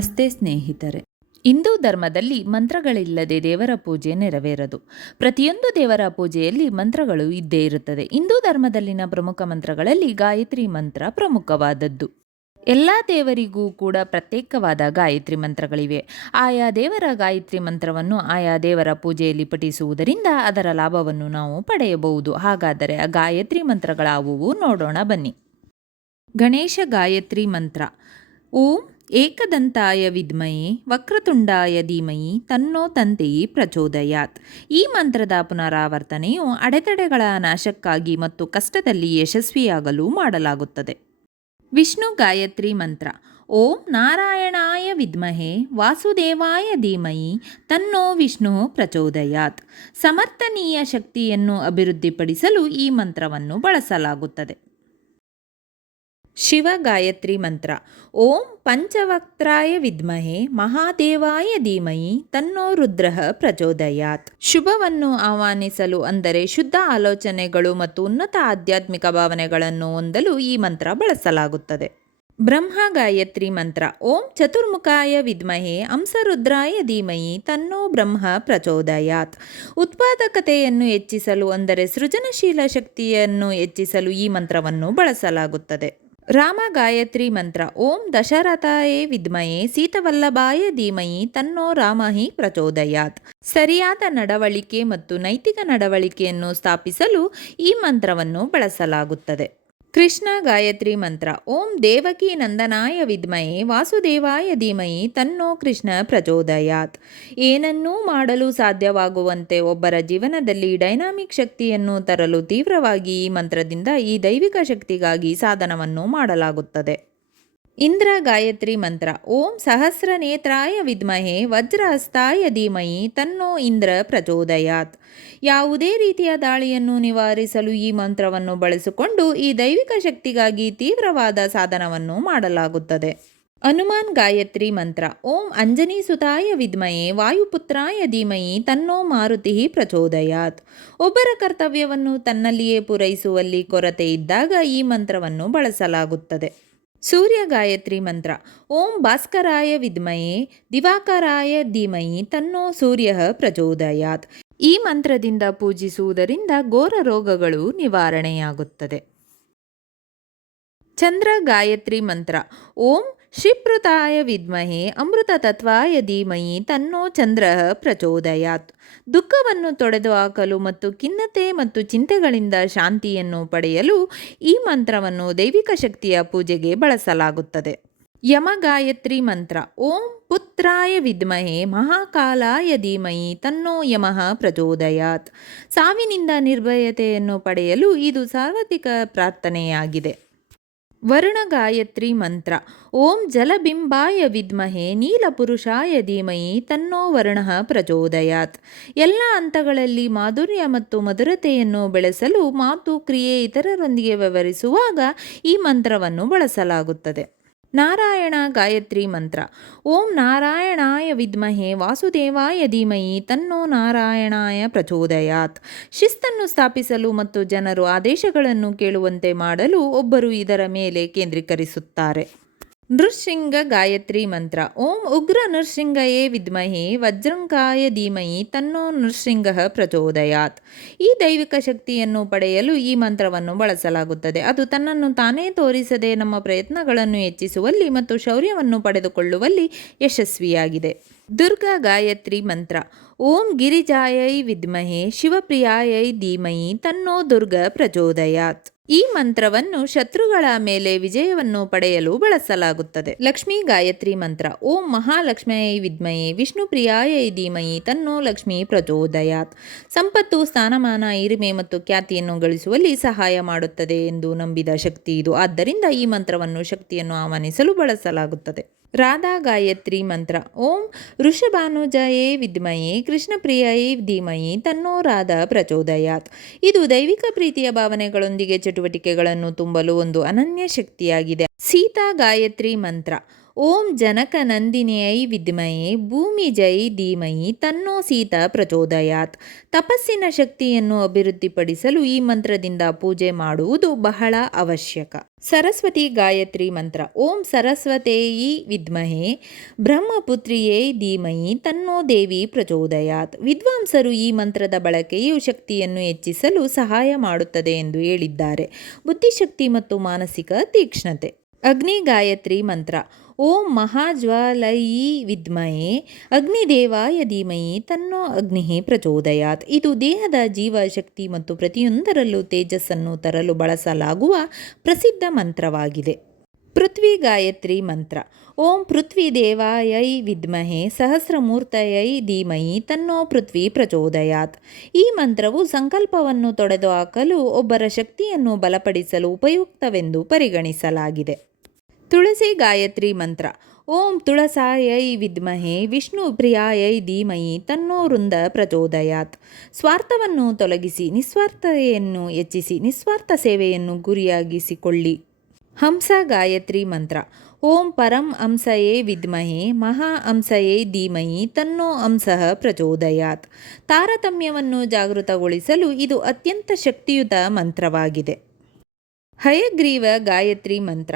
ನಮಸ್ತೆ ಸ್ನೇಹಿತರೆ. ಹಿಂದೂ ಧರ್ಮದಲ್ಲಿ ಮಂತ್ರಗಳಿಲ್ಲದೆ ದೇವರ ಪೂಜೆ ನೆರವೇರದು. ಪ್ರತಿಯೊಂದು ದೇವರ ಪೂಜೆಯಲ್ಲಿ ಮಂತ್ರಗಳು ಇದ್ದೇ ಇರುತ್ತದೆ. ಹಿಂದೂ ಧರ್ಮದಲ್ಲಿನ ಪ್ರಮುಖ ಮಂತ್ರಗಳಲ್ಲಿ ಗಾಯತ್ರಿ ಮಂತ್ರ ಪ್ರಮುಖವಾದದ್ದು. ಎಲ್ಲ ದೇವರಿಗೂ ಕೂಡ ಪ್ರತ್ಯೇಕವಾದ ಗಾಯತ್ರಿ ಮಂತ್ರಗಳಿವೆ. ಆಯಾ ದೇವರ ಗಾಯತ್ರಿ ಮಂತ್ರವನ್ನು ಆಯಾ ದೇವರ ಪೂಜೆಯಲ್ಲಿ ಪಠಿಸುವುದರಿಂದ ಅದರ ಲಾಭವನ್ನು ನಾವು ಪಡೆಯಬಹುದು. ಹಾಗಾದರೆ ಆ ಗಾಯತ್ರಿ ಮಂತ್ರಗಳಾವುವು ನೋಡೋಣ ಬನ್ನಿ. ಗಣೇಶ ಗಾಯತ್ರಿ ಮಂತ್ರ. ಓಂ ಏಕದಂತಾಯ ವಿದ್ಮಯೇ ವಕ್ರತುಂಡಾಯ ಧೀಮಹಿ ತನ್ನೋ ದಂತೆಯೇ ಪ್ರಚೋದಯಾತ್. ಈ ಮಂತ್ರದ ಪುನರಾವರ್ತನೆಯು ಅಡೆತಡೆಗಳ ನಾಶಕ್ಕಾಗಿ ಮತ್ತು ಕಷ್ಟದಲ್ಲಿ ಯಶಸ್ವಿಯಾಗಲು ಮಾಡಲಾಗುತ್ತದೆ. ವಿಷ್ಣು ಗಾಯತ್ರಿ ಮಂತ್ರ. ಓಂ ನಾರಾಯಣಾಯ ವಿದ್ಮಹೇ ವಾಸುದೇವಾಯ ಧೀಮಹಿ ತನ್ನೋ ವಿಷ್ಣು ಪ್ರಚೋದಯಾತ್. ಸಮರ್ಥನೀಯ ಶಕ್ತಿಯನ್ನು ಅಭಿವೃದ್ಧಿಪಡಿಸಲು ಈ ಮಂತ್ರವನ್ನು ಬಳಸಲಾಗುತ್ತದೆ. ಶಿವ ಗಾಯತ್ರಿ ಮಂತ್ರ. ಓಂ ಪಂಚವಕ್ತ್ರಾಯ ವಿದ್ಮಹೇ ಮಹಾದೇವಾಯ ಧೀಮಹಿ ತನ್ನೋ ರುದ್ರಃ ಪ್ರಚೋದಯಾತ್. ಶುಭವನ್ನು ಆಹ್ವಾನಿಸಲು ಅಂದರೆ ಶುದ್ಧ ಆಲೋಚನೆಗಳು ಮತ್ತು ಉನ್ನತ ಆಧ್ಯಾತ್ಮಿಕ ಭಾವನೆಗಳನ್ನು ಹೊಂದಲು ಈ ಮಂತ್ರ ಬಳಸಲಾಗುತ್ತದೆ. ಬ್ರಹ್ಮ ಗಾಯತ್ರಿ ಮಂತ್ರ. ಓಂ ಚತುರ್ಮುಖಾಯ ವಿದ್ಮಹೇ ಹಂಸರುದ್ರಾಯ ಧೀಮಹಿ ತನ್ನೋ ಬ್ರಹ್ಮ ಪ್ರಚೋದಯಾತ್. ಉತ್ಪಾದಕತೆಯನ್ನು ಹೆಚ್ಚಿಸಲು ಅಂದರೆ ಸೃಜನಶೀಲ ಶಕ್ತಿಯನ್ನು ಹೆಚ್ಚಿಸಲು ಈ ಮಂತ್ರವನ್ನು ಬಳಸಲಾಗುತ್ತದೆ. ರಾಮ ಗಾಯತ್ರಿ ಮಂತ್ರ. ಓಂ ದಶರಥಾಯ ವಿದ್ಮಹೇ ಸೀತವಲ್ಲಭಾಯ ಧೀಮಹಿ ತನ್ನೋ ರಾಮಹಿ ಪ್ರಚೋದಯಾತ್. ಸರಿಯಾದ ನಡವಳಿಕೆ ಮತ್ತು ನೈತಿಕ ನಡವಳಿಕೆಯನ್ನು ಸ್ಥಾಪಿಸಲು ಈ ಮಂತ್ರವನ್ನು ಬಳಸಲಾಗುತ್ತದೆ. ಕೃಷ್ಣ ಗಾಯತ್ರಿ ಮಂತ್ರ. ಓಂ ದೇವಕಿ ನಂದನಾಯ ವಿದ್ಮಹೇ ವಾಸುದೇವಾಯ ಧೀಮಹಿ ತನ್ನೋ ಕೃಷ್ಣ ಪ್ರಚೋದಯಾತ್. ಏನನ್ನೂ ಮಾಡಲು ಸಾಧ್ಯವಾಗುವಂತೆ ಒಬ್ಬರ ಜೀವನದಲ್ಲಿ ಡೈನಾಮಿಕ್ ಶಕ್ತಿಯನ್ನು ತರಲು ತೀವ್ರವಾಗಿ ಈ ಮಂತ್ರದಿಂದ ಈ ದೈವಿಕ ಶಕ್ತಿಗಾಗಿ ಸಾಧನವನ್ನು ಮಾಡಲಾಗುತ್ತದೆ. ಇಂದ್ರ ಗಾಯತ್ರಿ ಮಂತ್ರ. ಓಂ ಸಹಸ್ರನೇತ್ರಾಯ ವಿದ್ಮಹೇ ವಜ್ರಹಸ್ತಾಯ ಧೀಮಹಿ ತನ್ನೋ ಇಂದ್ರ ಪ್ರಚೋದಯಾತ್. ಯಾವುದೇ ರೀತಿಯ ದಾಳಿಯನ್ನು ನಿವಾರಿಸಲು ಈ ಮಂತ್ರವನ್ನು ಬಳಸಿಕೊಂಡು ಈ ದೈವಿಕ ಶಕ್ತಿಗಾಗಿ ತೀವ್ರವಾದ ಸಾಧನವನ್ನು ಮಾಡಲಾಗುತ್ತದೆ. ಹನುಮಾನ್ ಗಾಯತ್ರಿ ಮಂತ್ರ. ಓಂ ಅಂಜನೀಸುತಾಯ ವಿದ್ಮಹೇ ವಾಯುಪುತ್ರಾಯ ಧೀಮಹಿ ತನ್ನೋ ಮಾರುತಿ ಪ್ರಚೋದಯಾತ್. ಒಬ್ಬರ ಕರ್ತವ್ಯವನ್ನು ತನ್ನಲ್ಲಿಯೇ ಪೂರೈಸುವಲ್ಲಿ ಕೊರತೆ ಇದ್ದಾಗ ಈ ಮಂತ್ರವನ್ನು ಬಳಸಲಾಗುತ್ತದೆ. ಸೂರ್ಯ ಗಾಯತ್ರಿ ಮಂತ್ರ. ಓಂ ಭಾಸ್ಕರಾಯ ವಿದ್ಮಹೇ ದಿವಾಕರಾಯ ಧೀಮಹಿ ತನ್ನೋ ಸೂರ್ಯ ಪ್ರಚೋದಯಾತ್. ಈ ಮಂತ್ರದಿಂದ ಪೂಜಿಸುವುದರಿಂದ ಘೋರ ರೋಗಗಳು ನಿವಾರಣೆಯಾಗುತ್ತದೆ. ಚಂದ್ರ ಗಾಯತ್ರಿ ಮಂತ್ರ. ಓಂ ಶ್ರೀಪ್ರತಾಯ ವಿದ್ಮಹೇ ಅಮೃತ ತತ್ವಾಯ ಧೀಮಹಿ ತನ್ನೋ ಚಂದ್ರ ಪ್ರಚೋದಯಾತ್. ದುಃಖವನ್ನು ತೊಡೆದುಹಾಕಲು ಮತ್ತು ಖಿನ್ನತೆ ಮತ್ತು ಚಿಂತೆಗಳಿಂದ ಶಾಂತಿಯನ್ನು ಪಡೆಯಲು ಈ ಮಂತ್ರವನ್ನು ದೈವಿಕ ಶಕ್ತಿಯ ಪೂಜೆಗೆ ಬಳಸಲಾಗುತ್ತದೆ. ಯಮ ಗಾಯತ್ರಿ ಮಂತ್ರ. ಓಂ ಪುತ್ರಾಯ ವಿದ್ಮಹೇ ಮಹಾಕಾಲಾಯ ಧೀಮಹಿ ತನ್ನೋ ಯಮಃ ಪ್ರಚೋದಯಾತ್. ಸಾವಿನಿಂದ ನಿರ್ಭಯತೆಯನ್ನು ಪಡೆಯಲು ಇದು ಸಾರ್ವತ್ರಿಕ ಪ್ರಾರ್ಥನೆಯಾಗಿದೆ. ವರುಣ ಗಾಯತ್ರಿ ಮಂತ್ರ. ಓಂ ಜಲಬಿಂಬಾಯ ವಿದ್ಮಹೇ ನೀಲಪುರುಷಾಯ ಧೀಮಹಿ ತನ್ನೋ ವರುಣಃ ಪ್ರಚೋದಯಾತ್. ಎಲ್ಲ ಹಂತಗಳಲ್ಲಿ ಮಾಧುರ್ಯ ಮತ್ತು ಮಧುರತೆಯನ್ನು ಬೆಳೆಸಲು ಮಾತು ಕ್ರಿಯೆ ಇತರರೊಂದಿಗೆ ವ್ಯವಹರಿಸುವಾಗ ಈ ಮಂತ್ರವನ್ನು ಬಳಸಲಾಗುತ್ತದೆ. ನಾರಾಯಣ ಗಾಯತ್ರಿ ಮಂತ್ರ. ಓಂ ನಾರಾಯಣಾಯ ವಿದ್ಮಹೇ ವಾಸುದೇವಾಯ ಧೀಮಹಿ ತನ್ನೋ ನಾರಾಯಣಾಯ ಪ್ರಚೋದಯಾತ್. ಶಿಸ್ತನ್ನು ಸ್ಥಾಪಿಸಲು ಮತ್ತು ಜನರು ಆದೇಶಗಳನ್ನು ಕೇಳುವಂತೆ ಮಾಡಲು ಒಬ್ಬರು ಇದರ ಮೇಲೆ ಕೇಂದ್ರೀಕರಿಸುತ್ತಾರೆ. ನೃಸಿಂಹ ಗಾಯತ್ರಿ ಮಂತ್ರ. ಓಂ ಉಗ್ರ ನೃಸಿಂಹಯೇ ವಿದ್ಮಹೇ ವಜ್ರಂಕಾಯ ಧೀಮಹಿ ತನ್ನೋ ನೃಸಿಂಹ ಪ್ರಚೋದಯಾತ್. ಈ ದೈವಿಕ ಶಕ್ತಿಯನ್ನು ಪಡೆಯಲು ಈ ಮಂತ್ರವನ್ನು ಬಳಸಲಾಗುತ್ತದೆ. ಅದು ತನ್ನನ್ನು ತಾನೇ ತೋರಿಸದೆ ನಮ್ಮ ಪ್ರಯತ್ನಗಳನ್ನು ಹೆಚ್ಚಿಸುವಲ್ಲಿ ಮತ್ತು ಶೌರ್ಯವನ್ನು ಪಡೆದುಕೊಳ್ಳುವಲ್ಲಿ ಯಶಸ್ವಿಯಾಗಿದೆ. ದುರ್ಗಾ ಗಾಯತ್ರಿ ಮಂತ್ರ. ಓಂ ಗಿರಿಜಾಯೈ ವಿದ್ಮಹೇ ಶಿವಪ್ರಿಯಾಯೈ ಧೀಮಹಿ ತನ್ನೋ ದುರ್ಗ ಪ್ರಚೋದಯಾತ್. ಈ ಮಂತ್ರವನ್ನು ಶತ್ರುಗಳ ಮೇಲೆ ವಿಜಯವನ್ನು ಪಡೆಯಲು ಬಳಸಲಾಗುತ್ತದೆ. ಲಕ್ಷ್ಮೀ ಗಾಯತ್ರಿ ಮಂತ್ರ. ಓಂ ಮಹಾಲಕ್ಷ್ಮಿಯೈ ವಿದ್ಮಹೇ ವಿಷ್ಣುಪ್ರಿಯಾಯೈ ಧೀಮಹಿ ತನ್ನೋ ಲಕ್ಷ್ಮೀ ಪ್ರಚೋದಯಾತ್. ಸಂಪತ್ತು, ಸ್ಥಾನಮಾನ, ಹಿರಿಮೆ ಮತ್ತು ಖ್ಯಾತಿಯನ್ನು ಗಳಿಸುವಲ್ಲಿ ಸಹಾಯ ಮಾಡುತ್ತದೆ ಎಂದು ನಂಬಿದ ಶಕ್ತಿ ಇದು. ಆದ್ದರಿಂದ ಈ ಮಂತ್ರವನ್ನು ಶಕ್ತಿಯನ್ನು ಆಹ್ವಾನಿಸಲು ಬಳಸಲಾಗುತ್ತದೆ. ರಾಧಾ ಗಾಯತ್ರಿ ಮಂತ್ರ. ಓಂ ವೃಷಭಾನುಜಯೇ ವಿದ್ಮಹೇ ಕೃಷ್ಣಪ್ರಿಯೈ ಧೀಮಹಿ ತನ್ನೋ ರಾಧಾ ಪ್ರಚೋದಯಾತ್. ಇದು ದೈವಿಕ ಪ್ರೀತಿಯ ಭಾವನೆಗಳೊಂದಿಗೆ ಚಟುವಟಿಕೆಗಳನ್ನು ತುಂಬಲು ಒಂದು ಅನನ್ಯ ಶಕ್ತಿಯಾಗಿದೆ. ಸೀತಾ ಗಾಯತ್ರಿ ಮಂತ್ರ. ಓಂ ಜನಕನಂದಿನ್ಯೈ ವಿದ್ಮಹೇ ಭೂಮಿಜೈ ಧೀಮಹಿ ತನ್ನೋ ಸೀತಾ ಪ್ರಚೋದಯಾತ್. ತಪಸ್ಸಿನ ಶಕ್ತಿಯನ್ನು ಅಭಿವೃದ್ಧಿಪಡಿಸಲು ಈ ಮಂತ್ರದಿಂದ ಪೂಜೆ ಮಾಡುವುದು ಬಹಳ ಅವಶ್ಯಕ. ಸರಸ್ವತಿ ಗಾಯತ್ರಿ ಮಂತ್ರ. ಓಂ ಸರಸ್ವತೇಯಿ ವಿದ್ಮಹೇ ಬ್ರಹ್ಮಪುತ್ರಿಯೇ ಧೀಮಹಿ ತನ್ನೋ ದೇವಿ ಪ್ರಚೋದಯಾತ್. ವಿದ್ವಾಂಸರು ಈ ಮಂತ್ರದ ಬಳಕೆಯು ಶಕ್ತಿಯನ್ನು ಹೆಚ್ಚಿಸಲು ಸಹಾಯ ಮಾಡುತ್ತದೆ ಎಂದು ಹೇಳಿದ್ದಾರೆ. ಬುದ್ಧಿಶಕ್ತಿ ಮತ್ತು ಮಾನಸಿಕ ತೀಕ್ಷ್ಣತೆ. ಅಗ್ನಿ ಗಾಯತ್ರಿ ಮಂತ್ರ. ಓಂ ಮಹಾಜ್ವಾಲೈ ವಿದ್ಮಹೇ ಅಗ್ನಿದೇವಾಯ ಧೀಮಹಿ ತನ್ನೋ ಅಗ್ನಿ ಪ್ರಚೋದಯಾತ್. ಇದು ದೇಹದ ಜೀವಶಕ್ತಿ ಮತ್ತು ಪ್ರತಿಯೊಂದರಲ್ಲೂ ತೇಜಸ್ಸನ್ನು ತರಲು ಬಳಸಲಾಗುವ ಪ್ರಸಿದ್ಧ ಮಂತ್ರವಾಗಿದೆ. ಪೃಥ್ವಿ ಗಾಯತ್ರಿ ಮಂತ್ರ. ಓಂ ಪೃಥ್ವಿ ದೇವಾಯೈ ವಿದ್ಮಹೇ ಸಹಸ್ರಮೂರ್ತಯೈ ಧೀಮಹಿ ತನ್ನೋ ಪೃಥ್ವಿ ಪ್ರಚೋದಯಾತ್. ಈ ಮಂತ್ರವು ಸಂಕಲ್ಪವನ್ನು ತೊಡೆದುಹಾಕಲು ಒಬ್ಬರ ಶಕ್ತಿಯನ್ನು ಬಲಪಡಿಸಲು ಉಪಯುಕ್ತವೆಂದು ಪರಿಗಣಿಸಲಾಗಿದೆ. ತುಳಸಿ ಗಾಯತ್ರಿ ಮಂತ್ರ. ಓಂ ತುಳಸಾಯೈ ವಿದ್ಮಹೇ ವಿಷ್ಣು ಪ್ರಿಯಾಯೈ ಧೀಮಹಿ ತನ್ನೋ ವೃಂದ ಪ್ರಚೋದಯಾತ್. ಸ್ವಾರ್ಥವನ್ನು ತೊಲಗಿಸಿ ನಿಸ್ವಾರ್ಥತೆಯನ್ನು ಹೆಚ್ಚಿಸಿ ನಿಸ್ವಾರ್ಥ ಸೇವೆಯನ್ನು ಗುರಿಯಾಗಿಸಿಕೊಳ್ಳಿ. ಹಂಸ ಗಾಯತ್ರಿ ಮಂತ್ರ. ಓಂ ಪರಂ ಹಂಸಯೇ ವಿದ್ಮಹೇ ಮಹಾ ಹಂಸಯೇ ಧೀಮಹಿ ತನ್ನೋ ಹಂಸಃ ಪ್ರಚೋದಯಾತ್. ತಾರತಮ್ಯವನ್ನು ಜಾಗೃತಗೊಳಿಸಲು ಇದು ಅತ್ಯಂತ ಶಕ್ತಿಯುತ ಮಂತ್ರವಾಗಿದೆ. ಹಯಗ್ರೀವ ಗಾಯತ್ರಿ ಮಂತ್ರ.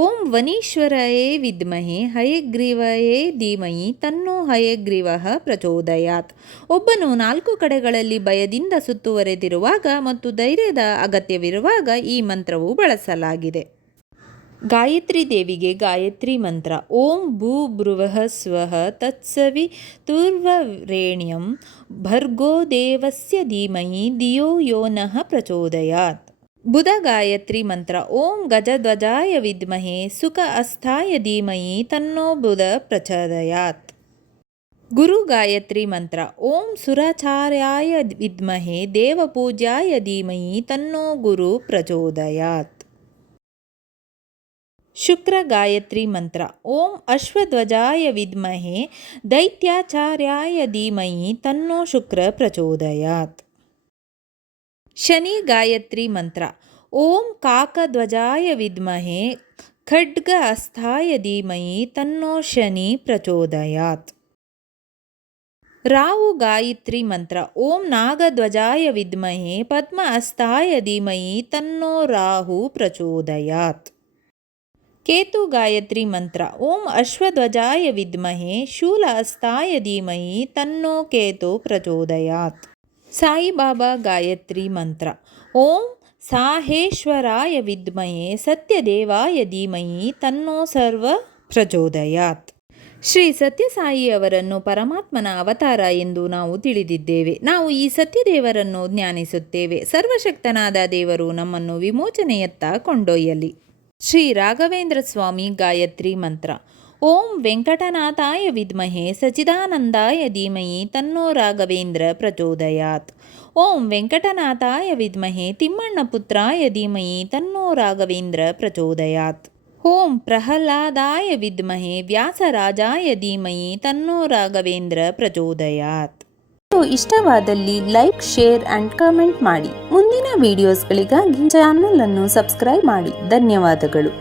ಓಂ ವನೀಶ್ವರಯೇ ವಿದ್ಮಹೇ ಹಯಗ್ರೀವಯೇ ಧೀಮಹಿ ತನ್ನೋ ಹಯಗ್ರೀವಃ ಪ್ರಚೋದಯಾತ್. ಒಬ್ಬನು 4 ಕಡೆಗಳಲ್ಲಿ ಭಯದಿಂದ ಸುತ್ತುವರೆದಿರುವಾಗ ಮತ್ತು ಧೈರ್ಯದ ಅಗತ್ಯವಿರುವಾಗ ಈ ಮಂತ್ರವು ಬಳಸಲಾಗಿದೆ. ಗಾಯತ್ರಿ ದೇವಿಗೆ ಗಾಯತ್ರಿ ಮಂತ್ರ. ಓಂ ಭೂಭೃವಃ ಸ್ವಃ ತತ್ಸವಿತುರ್ವರೇಣ್ಯಂ ಭರ್ಗೋ ದೇವಸ್ಯ ಧೀಮಹಿ ಧಿಯೋ ಯೋ ನಃ ಪ್ರಚೋದಯಾತ್. ಬುಧ ಗಾಯತ್ರಿ ಮಂತ್ರ. ಓಂ ಗಜಧ್ವಜಾಯ ವಿದ್ಮಹೇ ಸುಖ ಅಸ್ಥಾಯ ಧೀಮಹಿ ತನ್ನೋ ಬುಧ ಪ್ರಚೋದಯಾತ್. ಗುರು ಗಾಯತ್ರಿ ಮಂತ್ರ. ಓಂ ಸುರಾಚಾರ್ಯಾಯ ವಿದ್ಮಹೇ ದೇವಪೂಜ್ಯಾಯ ಧೀಮಹಿ ತನ್ನೋ ಗುರು ಪ್ರಚೋದಯಾತ್. ಶುಕ್ರ ಗಾಯತ್ರಿ ಮಂತ್ರ. ಓಂ ಅಶ್ವಧ್ವಜಾಯ ವಿದ್ಮಹೇ ದೈತ್ಯಾಚಾರ್ಯಾಯ ಧೀಮಹಿ ತನ್ನೋ ಶುಕ್ರ ಪ್ರಚೋದಯಾತ್. ಶನಿ ಗಾಯತ್ರಿ ಮಂತ್ರ. ಓಂ ಕಾಕಧ್ವಜಾಯ ವಿದ್ಮಹೇ ಖಡ್ಗ ಹಸ್ತಾಯ ಧೀಮಹಿ ತನ್ನೋ ಶನಿ ಪ್ರಚೋದಯಾತ್. ರಾಹು ಗಾಯತ್ರಿ ಮಂತ್ರ. ಓಂ ನಾಗಧ್ವಜಾಯ ವಿದ್ಮಹೇ ಪದ್ಮ ಹಸ್ತಾಯ ಧೀಮಹಿ ತನ್ನೋ ರಾಹು ಪ್ರಚೋದಯಾತ್. ಕೇತು ಗಾಯತ್ರಿ ಮಂತ್ರ. ಓಂ ಅಶ್ವಧ್ವಜಾಯ ವಿದ್ಮಹೇ ಶೂಲಹಸ್ತಾಯ ಧೀಮಹಿ ತನ್ನೋ ಕೇತು ಪ್ರಚೋದಯಾತ್. ಸಾಯಿಬಾಬಾ ಗಾಯತ್ರಿ ಮಂತ್ರ. ಓಂ ಸಾಹೇಶ್ವರಾಯ ವಿದ್ಮಹೇ ಸತ್ಯದೇವಾಯ ಧೀಮಹಿ ತನ್ನೋ ಸರ್ವ ಪ್ರಚೋದಯಾತ್. ಶ್ರೀ ಸತ್ಯಸಾಯಿ ಅವರನ್ನು ಪರಮಾತ್ಮನ ಅವತಾರ ಎಂದು ನಾವು ತಿಳಿದಿದ್ದೇವೆ. ನಾವು ಈ ಸತ್ಯದೇವರನ್ನು ಧ್ಯಾನಿಸುತ್ತೇವೆ. ಸರ್ವಶಕ್ತನಾದ ದೇವರು ನಮ್ಮನ್ನು ವಿಮೋಚನೆಯತ್ತ ಕೊಂಡೊಯ್ಯಲಿ. ಶ್ರೀ ರಾಘವೇಂದ್ರ ಸ್ವಾಮಿ ಗಾಯತ್ರಿ ಮಂತ್ರ. ಓಂ ವೆಂಕಟನಾಥಾಯ ವಿದ್ಮಹೇ ಸಚ್ಚಿದಾನಂದಾಯ ಧೀಮಹಿ ತನ್ನೋ ರಾಘವೇಂದ್ರ ಪ್ರಚೋದಯಾತ್. ಓಂ ವೆಂಕಟನಾಥಾಯ ವಿದ್ಮಹೇ ತಿಮ್ಮಣ್ಣ ಪುತ್ರಾಯ ಧೀಮಹಿ ತನ್ನೋ ರಾಘವೇಂದ್ರ ಪ್ರಚೋದಯಾತ್. ಓಂ ಪ್ರಹ್ಲಾದಾಯ ವಿದ್ಮಹೇ ವ್ಯಾಸರಾಜಾಯ ಧೀಮಹಿ ತನ್ನೋ ರಾಘವೇಂದ್ರ ಪ್ರಚೋದಯಾತ್. ಇಷ್ಟವಾದಲ್ಲಿ ಲೈಕ್, ಶೇರ್ ಆ್ಯಂಡ್ ಕಮೆಂಟ್ ಮಾಡಿ. ಮುಂದಿನ ವಿಡಿಯೋಸ್ಗಳಿಗಾಗಿ ಚಾನಲ್ ಅನ್ನು ಸಬ್ಸ್ಕ್ರೈಬ್ ಮಾಡಿ. ಧನ್ಯವಾದಗಳು.